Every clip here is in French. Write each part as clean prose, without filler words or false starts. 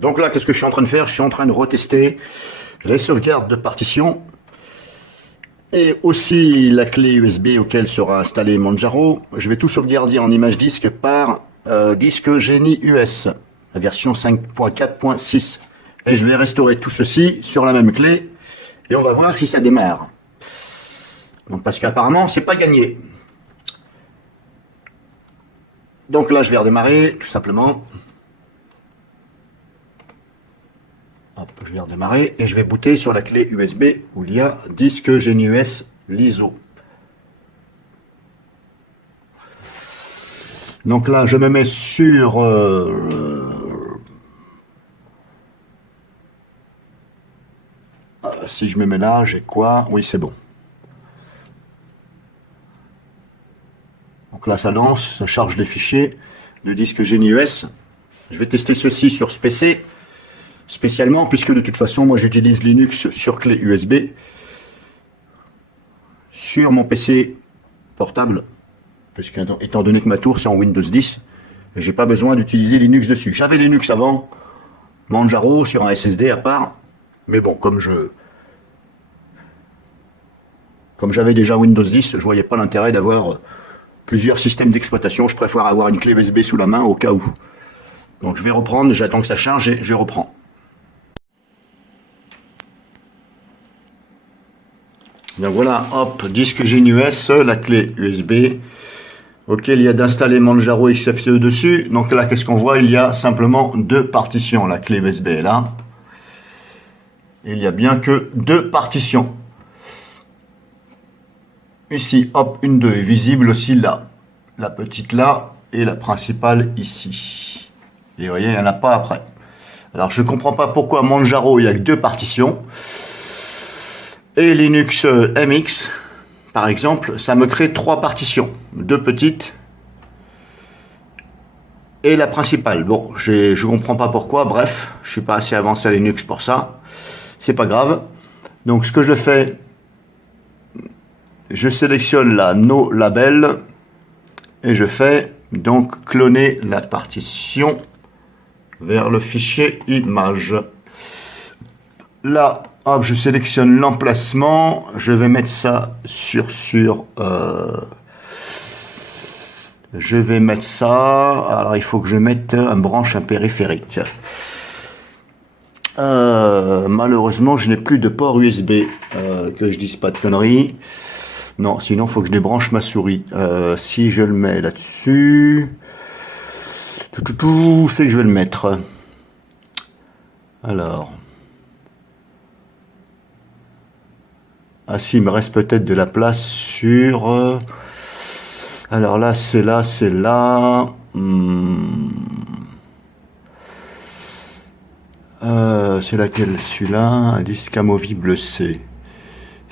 Donc là, qu'est-ce que je suis en train de faire? Je suis en train de retester les sauvegardes de partition et aussi la clé USB auquel sera installé Manjaro. Je vais tout sauvegarder en image disque par disque Genie US, la version 5.4.6. Et je vais restaurer tout ceci sur la même clé et on va voir si ça démarre. Donc, parce qu'apparemment, c'est pas gagné. Donc là, je vais redémarrer, tout simplement. Hop, je vais redémarrer et je vais booter sur la clé USB où il y a disque GNUS l'ISO. Donc là, je me mets sur si je me mets là, j'ai quoi? Oui, c'est bon. Donc là, ça lance, ça charge les fichiers du disque GNUS. Je vais tester ceci sur ce PC, spécialement, puisque de toute façon, moi j'utilise Linux sur clé USB sur mon PC portable, parce que, étant donné que ma tour c'est en Windows 10, et j'ai pas besoin d'utiliser Linux dessus. J'avais Linux avant, Manjaro sur un SSD à part, mais bon, comme j'avais déjà Windows 10, je voyais pas l'intérêt d'avoir plusieurs systèmes d'exploitation. Je préfère avoir une clé USB sous la main au cas où. Donc je vais reprendre, j'attends que ça charge et je reprends. Donc voilà, hop, disque GNUS, la clé USB, auquel il y a d'installer Manjaro XFCE dessus. Donc là, qu'est-ce qu'on voit? Il y a simplement deux partitions. La clé USB est là. Il n'y a bien que deux partitions. Ici, hop, une 2 est visible aussi là. La petite là et la principale ici. Et vous voyez, il n'y en a pas après. Alors, je ne comprends pas pourquoi Manjaro, il n'y a que deux partitions. Et Linux MX, par exemple, ça me crée trois partitions. Deux petites et la principale. Bon, je ne comprends pas pourquoi. Bref, je ne suis pas assez avancé à Linux pour ça. C'est pas grave. Donc, ce que je fais, je sélectionne la No Label et je fais donc cloner la partition vers le fichier image. Là, hop, je sélectionne l'emplacement. Je vais mettre ça je vais mettre ça. Alors, il faut que je mette un branche, un périphérique. Malheureusement, je n'ai plus de port USB. Que je dise pas de conneries. Non, sinon, il faut que je débranche ma souris. Si je le mets là-dessus, tout, c'est que je vais le mettre. Alors. Ah si, il me reste peut-être de la place sur... Alors là, c'est là, c'est là. C'est laquelle? Celui-là, un disque amovible C.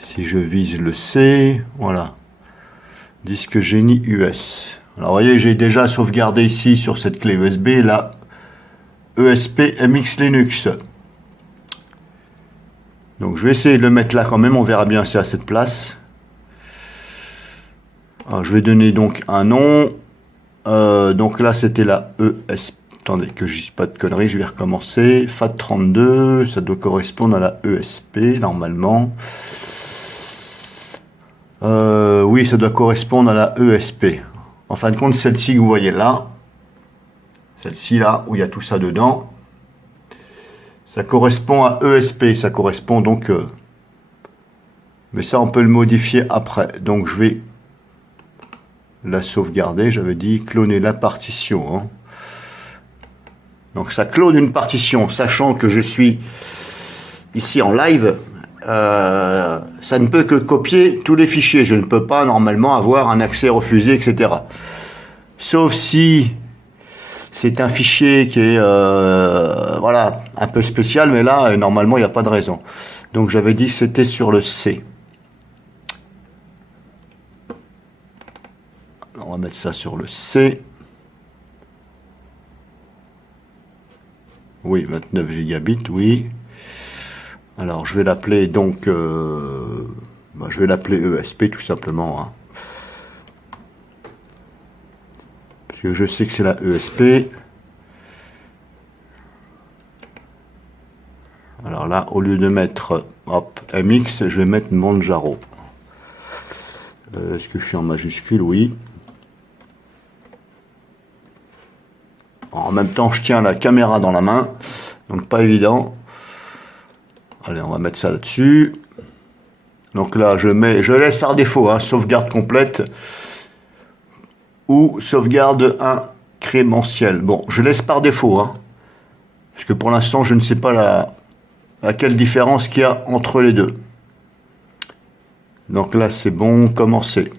Si je vise le C, voilà. Disque Genie US. Alors vous voyez, j'ai déjà sauvegardé ici sur cette clé USB la ESP MX Linux. Donc je vais essayer de le mettre là quand même, on verra bien si c'est à cette place. Alors, je vais donner donc un nom. Donc là c'était la ESP. Attendez que je dise pas de conneries, je vais recommencer. FAT32, ça doit correspondre à la ESP normalement. Oui, ça doit correspondre à la ESP. En fin de compte, celle-ci que vous voyez là, celle-ci là, où il y a tout ça dedans, ça correspond à ESP, ça correspond donc... mais ça, on peut le modifier après. Donc, je vais la sauvegarder. J'avais dit cloner la partition. Hein. Donc, ça clone une partition, sachant que je suis ici en live. Ça ne peut que copier tous les fichiers. Je ne peux pas normalement avoir un accès refusé, etc. Sauf si c'est un fichier qui est voilà, un peu spécial, mais là, normalement, il n'y a pas de raison. Donc, j'avais dit que c'était sur le C. Alors, on va mettre ça sur le C. Oui, 29 gigabits, oui. Alors, je vais l'appeler donc... je vais l'appeler ESP, tout simplement. Hein. Parce que je sais que c'est la ESP. Alors là, au lieu de mettre hop, MX, je vais mettre Manjaro. Est-ce que je suis en majuscule? Oui. En même temps, je tiens la caméra dans la main, donc pas évident. Allez, on va mettre ça là-dessus. Donc là, je laisse par défaut, hein, sauvegarde complète ou sauvegarde incrémentielle. Bon, je laisse par défaut, hein, parce que pour l'instant, je ne sais pas quelle différence qu'il y a entre les deux. Donc là, c'est bon, commencer.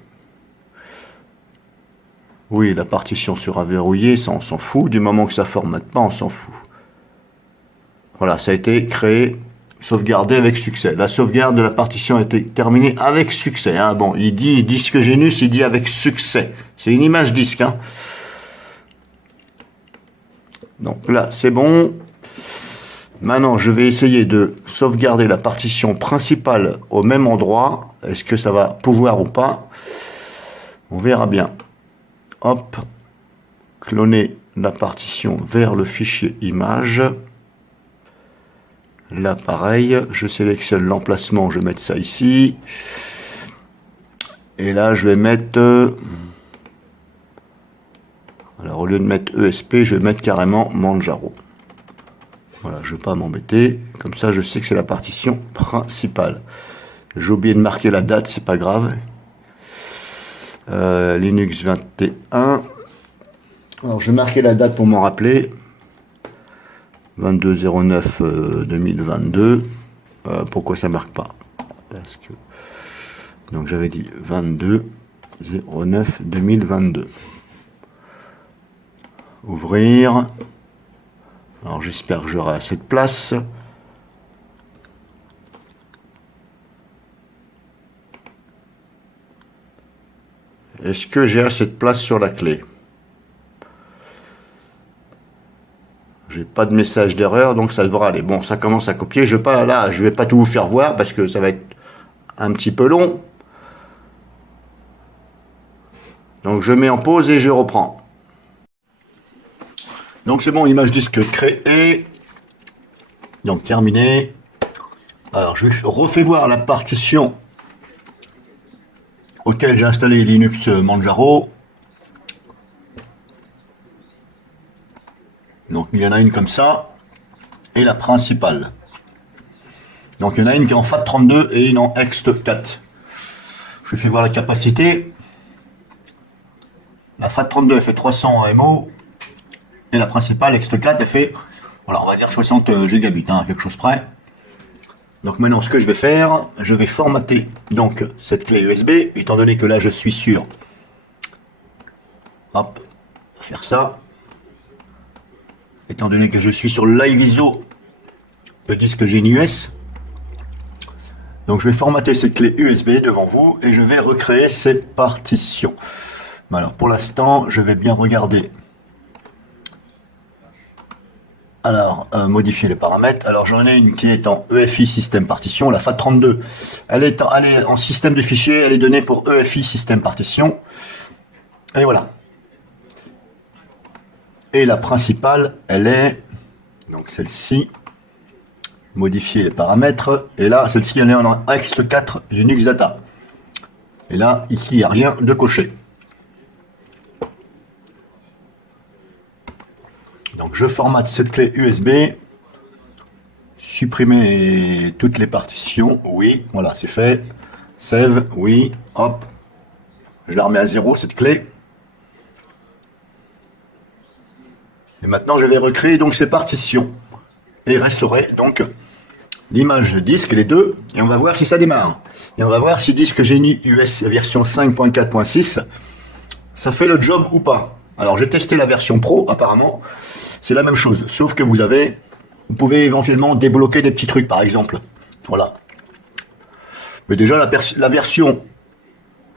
Oui, la partition sera verrouillée, ça on s'en fout. Du moment que ça ne formate pas, on s'en fout. Voilà, ça a été créé, sauvegardé avec succès. La sauvegarde de la partition a été terminée avec succès. Hein. Bon, il dit disque Genus, il dit avec succès. C'est une image disque. Hein. Donc là, c'est bon. Maintenant, je vais essayer de sauvegarder la partition principale au même endroit. Est-ce que ça va pouvoir ou pas? On verra bien. Hop, cloner la partition vers le fichier image. Là, pareil, je sélectionne l'emplacement, je vais mettre ça ici. Et là, je vais mettre... alors, au lieu de mettre ESP, je vais mettre carrément Manjaro. Voilà, je ne vais pas m'embêter. Comme ça, je sais que c'est la partition principale. J'ai oublié de marquer la date, c'est pas grave. Linux 21. Alors, je vais marquer la date pour m'en rappeler. 22/09/2022. Pourquoi ça marque pas? Parce que... donc, j'avais dit 22/09/2022. Ouvrir. Alors, j'espère que j'aurai assez de place. Est-ce que j'ai assez de place sur la clé? J'ai pas de message d'erreur, donc ça devra aller. Bon, ça commence à copier. Je vais pas tout vous faire voir parce que ça va être un petit peu long. Donc je mets en pause et je reprends. Donc c'est bon, image disque créée. Donc terminé. Alors je refais voir la partition auquel j'ai installé Linux Manjaro. Donc il y en a une comme ça, et la principale. Donc il y en a une qui est en FAT32 et une en ext4. Je fais voir la capacité. La FAT32 elle fait 300 MO, et la principale ext4 elle fait, voilà, on va dire 60 gigabits, hein, quelque chose près. Donc maintenant ce que je vais faire, je vais formater donc cette clé USB, étant donné que là je suis sur, hop, faire ça. Étant donné que je suis sur l'iViso, le disque Genus. Donc je vais formater cette clé USB devant vous et je vais recréer ces partitions. Alors pour l'instant, je vais bien regarder. Alors, modifier les paramètres. Alors j'en ai une qui est en EFI système partition, la FAT32. Elle est en système de fichiers, elle est donnée pour EFI système partition. Et voilà. Et la principale, elle est, donc celle-ci, modifier les paramètres, et là, celle-ci, elle est en ext4 Linux Data. Et là, ici, il n'y a rien de coché. Donc, je formate cette clé USB, supprimer toutes les partitions, oui, voilà, c'est fait. Save, oui, hop, je la remets à 0, cette clé. Et maintenant, je vais recréer donc ces partitions et restaurer donc l'image disque, les deux, et on va voir si ça démarre. Et on va voir si disque Genus version 5.4.6, ça fait le job ou pas. Alors, j'ai testé la version Pro, apparemment, c'est la même chose, sauf que vous pouvez éventuellement débloquer des petits trucs, par exemple. Voilà. Mais déjà, la version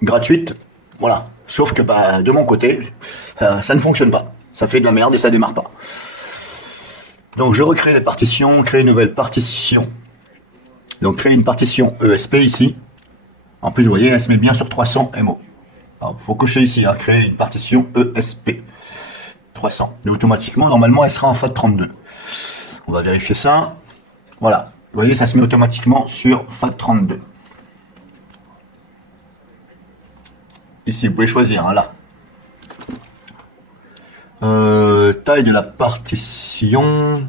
gratuite, voilà. Sauf que, de mon côté, ça ne fonctionne pas. Ça fait de la merde et ça démarre pas. Donc je recrée les partitions, créer une nouvelle partition. Donc créer une partition ESP ici. En plus, vous voyez, elle se met bien sur 300 MO. Il faut cocher ici, hein, créer une partition ESP 300. Et automatiquement, normalement, elle sera en FAT32. On va vérifier ça. Voilà. voyez, ça se met automatiquement sur FAT32. Ici, vous pouvez choisir, hein, là. Taille de la partition.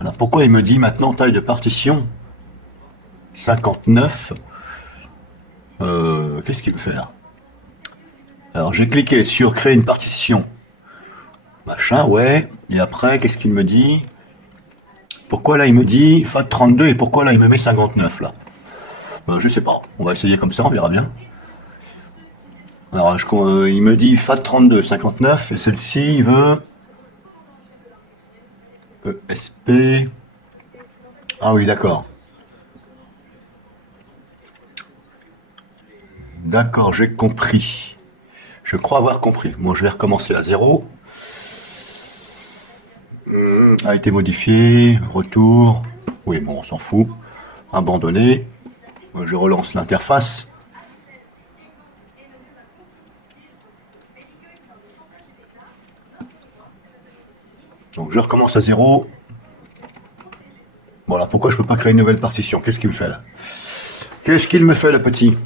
Alors, pourquoi il me dit maintenant taille de partition 59. Qu'est-ce qu'il me fait là? Alors, j'ai cliqué sur créer une partition. Machin, ouais. Et après, qu'est-ce qu'il me dit? Pourquoi là, il me dit FAT32 et pourquoi là, il me met 59 là? Je sais pas. On va essayer comme ça, on verra bien. Alors, il me dit FAT32, 59, et celle-ci, il veut ESP. Ah oui, d'accord. D'accord, j'ai compris. Je crois avoir compris. Bon, je vais recommencer à 0. A été modifié. Retour. Oui, bon, on s'en fout. Abandonné. Je relance l'interface. Donc je recommence à 0. Voilà, pourquoi je peux pas créer une nouvelle partition? Qu'est-ce qu'il me fait là? Qu'est-ce qu'il me fait le petit?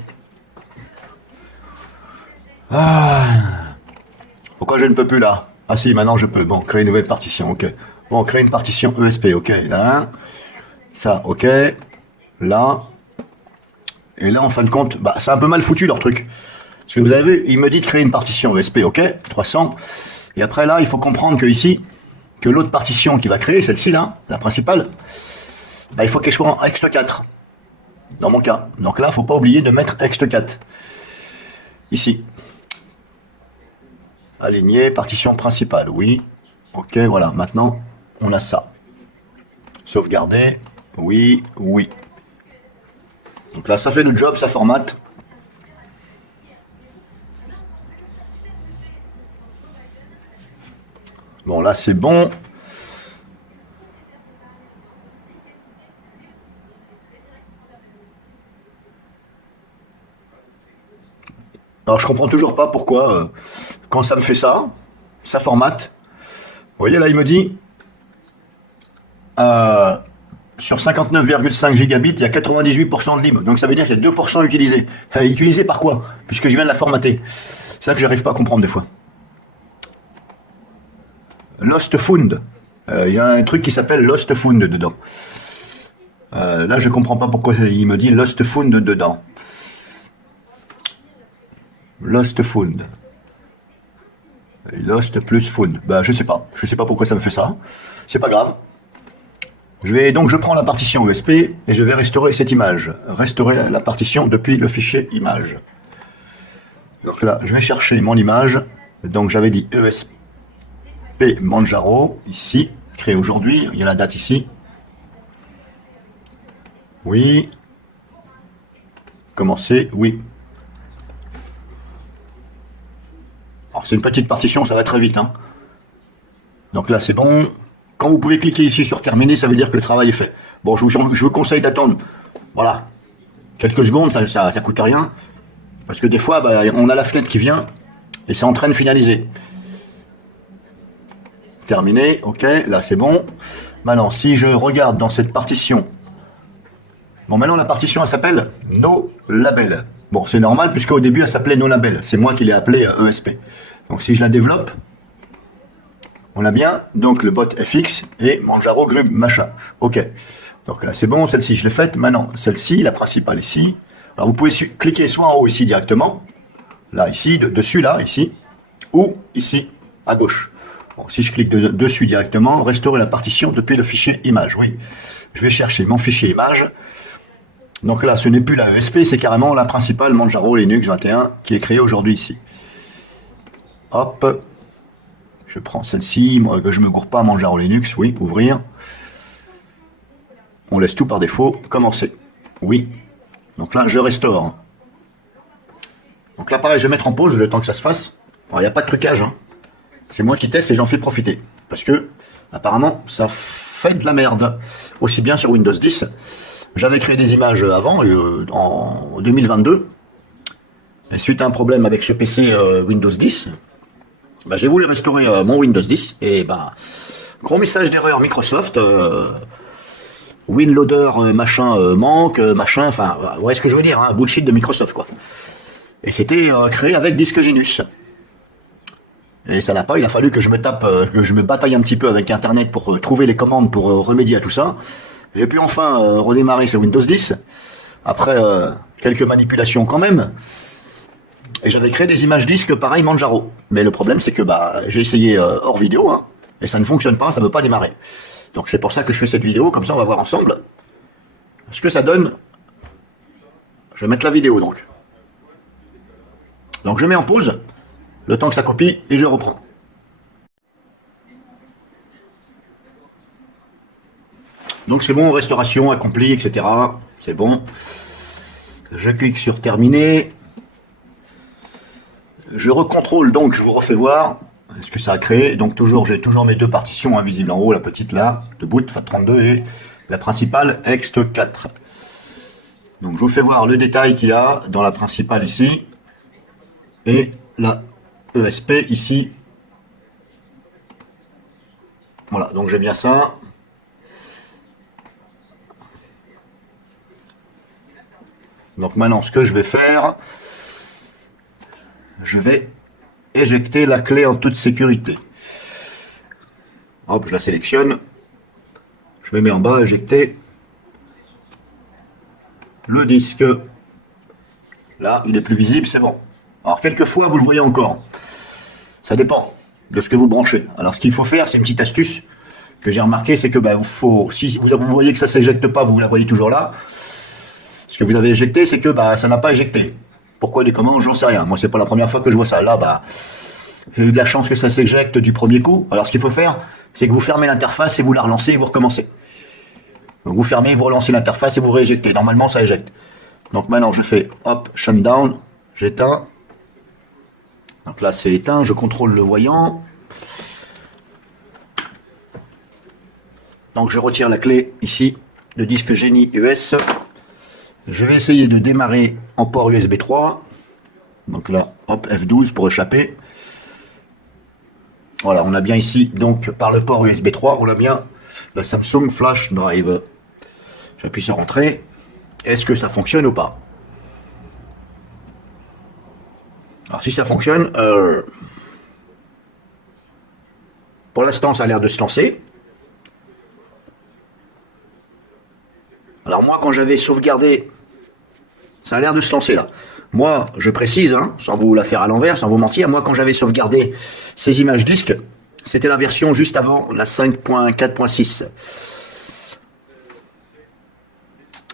Pourquoi je ne peux plus là? Ah si, maintenant je peux. Bon, créer une nouvelle partition, ok. Bon, créer une partition ESP, ok. Là, ça, ok. Là. Et là, en fin de compte, c'est un peu mal foutu leur truc. Parce que vous avez vu, il me dit de créer une partition ESP, ok, 300. Et après là, il faut comprendre que ici, que l'autre partition qui va créer, celle-ci là, la principale, il faut qu'elle soit en ext4. Dans mon cas. Donc là, il ne faut pas oublier de mettre ext4. Ici. Aligner, partition principale, oui. Ok, voilà, maintenant, on a ça. Sauvegarder, oui, oui. Donc là, ça fait le job, ça formate. Bon, là, c'est bon. Alors, je comprends toujours pas pourquoi, quand ça me fait ça, ça formate. Vous voyez, là, il me dit, sur 59,5 gigabits, il y a 98% de libre. Donc, ça veut dire qu'il y a 2% utilisés. Utilisés par quoi? Puisque je viens de la formater. C'est ça que j'arrive pas à comprendre des fois. Lost Found. Il y a un truc qui s'appelle Lost Found dedans. Là, je comprends pas pourquoi il me dit Lost Found dedans. Lost Found. Lost plus Found. Je sais pas. Je sais pas pourquoi ça me fait ça. C'est pas grave. Je prends la partition ESP et je vais restaurer cette image. Restaurer la partition depuis le fichier image. Donc là, je vais chercher mon image. Donc j'avais dit ESP Manjaro, ici, créé aujourd'hui. Il y a la date ici. Oui. Commencer, oui. Alors c'est une petite partition, ça va très vite. Hein. Donc là, c'est bon. Quand vous pouvez cliquer ici sur terminer, ça veut dire que le travail est fait. Bon, je vous conseille d'attendre, voilà, quelques secondes, ça coûte rien. Parce que des fois, on a la fenêtre qui vient et c'est en train de finaliser. Terminé, ok, là c'est bon. Maintenant, si je regarde dans cette partition, bon, maintenant la partition, elle s'appelle No Label. Bon, c'est normal, puisque au début, elle s'appelait No Label. C'est moi qui l'ai appelée ESP. Donc, si je la développe, on a bien, donc le bot FX et Manjaro Grub machin. Ok. Donc là, c'est bon, celle-ci, je l'ai faite. Maintenant, celle-ci, la principale ici. Alors, vous pouvez cliquer soit en haut ici directement, là, ici, dessus, là, ici, ou ici, à gauche. Bon, si je clique dessus directement, restaurer la partition depuis le fichier image. Oui, je vais chercher mon fichier image. Donc là, ce n'est plus la ESP, c'est carrément la principale Manjaro Linux 21 qui est créée aujourd'hui ici. Hop. Je prends celle-ci, que je ne me gourre pas, Manjaro Linux, oui, ouvrir. On laisse tout par défaut, commencer. Oui. Donc là, je restaure. Donc là, pareil, je vais mettre en pause le temps que ça se fasse. Alors, il n'y a pas de trucage. Hein. C'est moi qui teste et j'en fais profiter. Parce que, apparemment, ça fait de la merde. Aussi bien sur Windows 10. J'avais créé des images avant, en 2022. Et suite à un problème avec ce PC Windows 10, j'ai voulu restaurer mon Windows 10. Et Gros message d'erreur Microsoft. WinLoader machin manque, machin, enfin, vous voyez ce que je veux dire, hein, bullshit de Microsoft, quoi. Et c'était créé avec Disque Genus. Et ça n'a pas, il a fallu que je me tape, que je me bataille un petit peu avec Internet pour trouver les commandes pour remédier à tout ça. J'ai pu enfin redémarrer sur Windows 10, après quelques manipulations quand même. Et j'avais créé des images disques pareil Manjaro. Mais le problème c'est que bah, j'ai essayé hors vidéo, hein, et ça ne fonctionne pas, ça ne veut pas démarrer. Donc c'est pour ça que je fais cette vidéo, comme ça on va voir ensemble ce que ça donne. Je vais mettre la vidéo donc. Donc je mets en pause, le temps que ça copie, et je reprends. Donc c'est bon, restauration accomplie, etc. C'est bon. Je clique sur terminer. Je recontrôle, donc je vous refais voir ce que ça a créé. Donc toujours, j'ai toujours mes deux partitions invisibles en haut, la petite là, de boot, FAT32, et la principale, ext4. Donc je vous fais voir le détail qu'il y a dans la principale ici, et la ESP ici. Voilà, donc j'ai bien ça. Donc maintenant, ce que je vais faire, je vais éjecter la clé en toute sécurité. Hop, je la sélectionne. Je me mets en bas, éjecter. Le disque. Là, il est plus visible, c'est bon. Alors, quelquefois, vous le voyez encore. Ça dépend de ce que vous branchez. Alors, ce qu'il faut faire, c'est une petite astuce que j'ai remarqué, c'est que si vous voyez que ça ne s'éjecte pas, vous la voyez toujours là. Ce que vous avez éjecté, c'est que ça n'a pas éjecté. Pourquoi les commandes, j'en sais rien. Moi, c'est pas la première fois que je vois ça. Là, j'ai eu de la chance que ça s'éjecte du premier coup. Alors, ce qu'il faut faire, c'est que vous fermez l'interface et vous la relancez et vous recommencez. Donc, vous fermez, vous relancez l'interface et vous rééjectez. Normalement, ça éjecte. Donc, maintenant, je fais, hop, shutdown, j'éteins. Donc là, c'est éteint. Je contrôle le voyant. Donc, je retire la clé ici, le disque Genie US. Je vais essayer de démarrer en port USB 3. Donc là, hop, F12 pour échapper. Voilà, on a bien ici, donc par le port USB 3, on a bien la Samsung Flash Drive. J'appuie sur Entrée. Est-ce que ça fonctionne ou pas? Alors si ça fonctionne, pour l'instant ça a l'air de se lancer. Alors moi quand j'avais sauvegardé, ça a l'air de se lancer là. Moi, je précise, hein, sans vous la faire à l'envers, sans vous mentir, moi quand j'avais sauvegardé ces images disques, c'était la version juste avant la 5.4.6.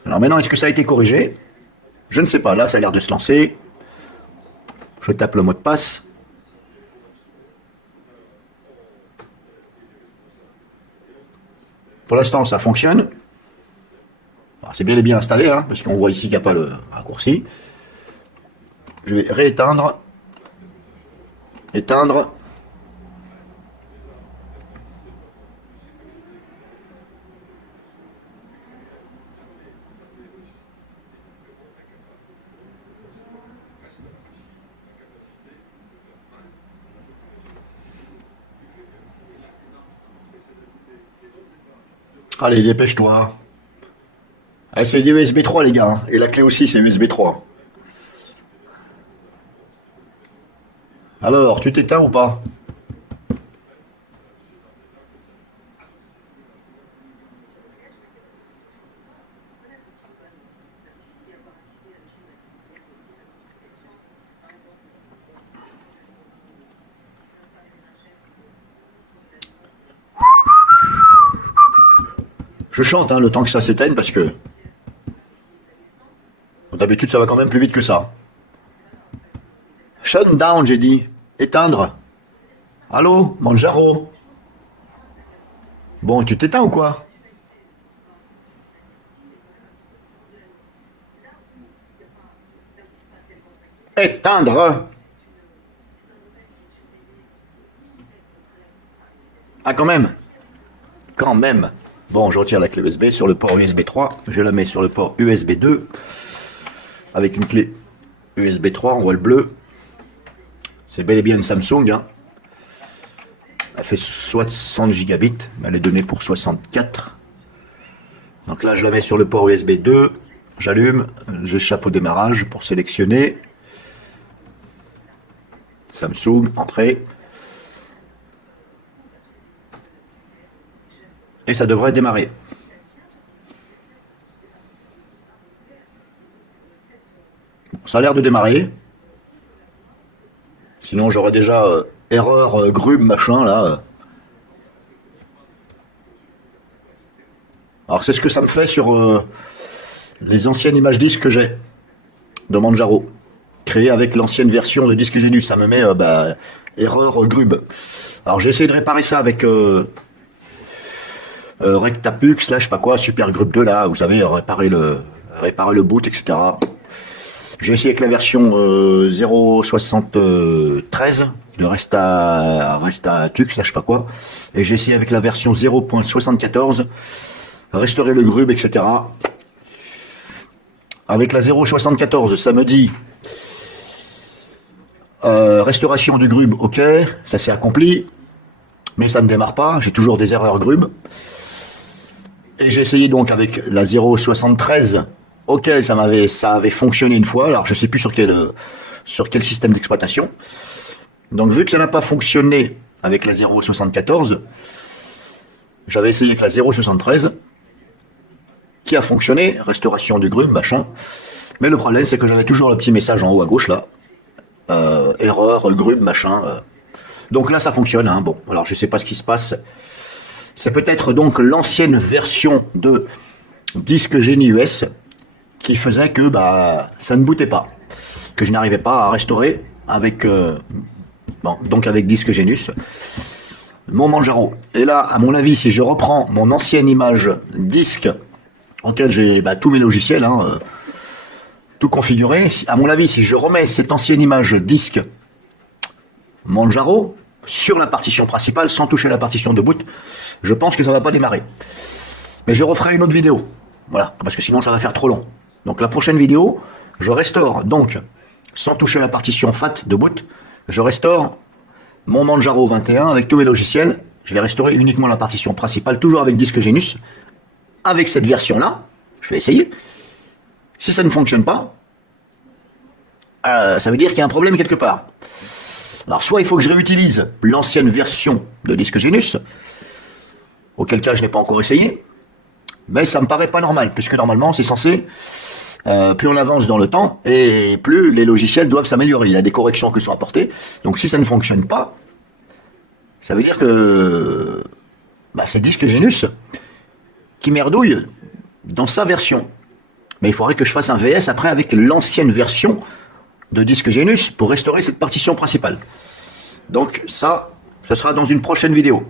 Alors maintenant, est-ce que ça a été corrigé? Je ne sais pas, là ça a l'air de se lancer. Je tape le mot de passe. Pour l'instant, ça fonctionne. C'est bel et bien installé, hein, parce qu'on voit ici qu'il n'y a pas le raccourci. Je vais rééteindre. Éteindre. Allez, dépêche-toi. Allez, c'est des USB 3, les gars. Et la clé aussi, c'est USB 3. Alors, tu t'éteins ou pas? Je chante, hein, le temps que ça s'éteigne, parce que d'habitude, ça va quand même plus vite que ça. Shut down, j'ai dit. Éteindre. Allô, Manjaro. Bon, tu t'éteins ou quoi? Éteindre. Ah, quand même. Quand même. Bon, je retire la clé USB sur le port USB 3. Je la mets sur le port USB 2. Avec une clé USB 3, on voit le bleu. C'est bel et bien une Samsung. Hein. fait 60 gigabits, elle est donnée pour 64. Donc là, je la mets sur le port USB 2, j'allume, j'échappe au démarrage pour sélectionner. Samsung, entrée. Et ça devrait démarrer. Ça a l'air de démarrer. Sinon, j'aurais déjà erreur grub machin là. Alors, c'est ce que ça me fait sur les anciennes images disques que j'ai de Manjaro, créées avec l'ancienne version de disque Genus. Ça me met erreur grub. Alors, j'ai essayé de réparer ça avec Rectapux, là, je sais pas quoi, Super Grub 2, là, vous savez, réparer le boot, etc. J'ai essayé avec la version 0.73 de Restatux, là, je sais pas quoi. Et j'ai essayé avec la version 0.74, restaurer le grub, etc. Avec la 0.74, ça me dit restauration du grub, ok, ça s'est accompli, mais ça ne démarre pas, j'ai toujours des erreurs grub. Et j'ai essayé donc avec la 0.73, ok, ça avait fonctionné une fois, alors je sais plus sur quel système d'exploitation. Donc vu que ça n'a pas fonctionné avec la 0.74, j'avais essayé avec la 0.73, qui a fonctionné, restauration du grub, machin. Mais le problème, c'est que j'avais toujours le petit message en haut à gauche, là. Erreur, grub, machin. Donc là, ça fonctionne, hein. Bon, alors je sais pas ce qui se passe. C'est peut-être donc l'ancienne version de disque GNUS qui faisait que ça ne bootait pas. Que je n'arrivais pas à restaurer avec, donc avec disque Genus. Mon Manjaro. Et là, à mon avis, si je reprends mon ancienne image disque, auquel j'ai tous mes logiciels, hein, tout configuré, à mon avis, si je remets cette ancienne image disque Manjaro sur la partition principale, sans toucher la partition de boot, je pense que ça va pas démarrer. Mais je referai une autre vidéo. Voilà, parce que sinon ça va faire trop long. Donc la prochaine vidéo, je restaure, donc, sans toucher la partition FAT de boot, je restaure mon Manjaro 21 avec tous mes logiciels. Je vais restaurer uniquement la partition principale, toujours avec disque Genus, avec cette version-là. Je vais essayer. Si ça ne fonctionne pas, ça veut dire qu'il y a un problème quelque part. Alors, soit il faut que je réutilise l'ancienne version de disque Genus, auquel cas je n'ai pas encore essayé, mais ça me paraît pas normal, puisque normalement c'est censé, plus on avance dans le temps, et plus les logiciels doivent s'améliorer. Il y a des corrections qui sont apportées, donc si ça ne fonctionne pas, ça veut dire que c'est disque Genus qui merdouille dans sa version. Mais il faudrait que je fasse un VS après avec l'ancienne version de disque Genus pour restaurer cette partition principale. Donc ça, ce sera dans une prochaine vidéo.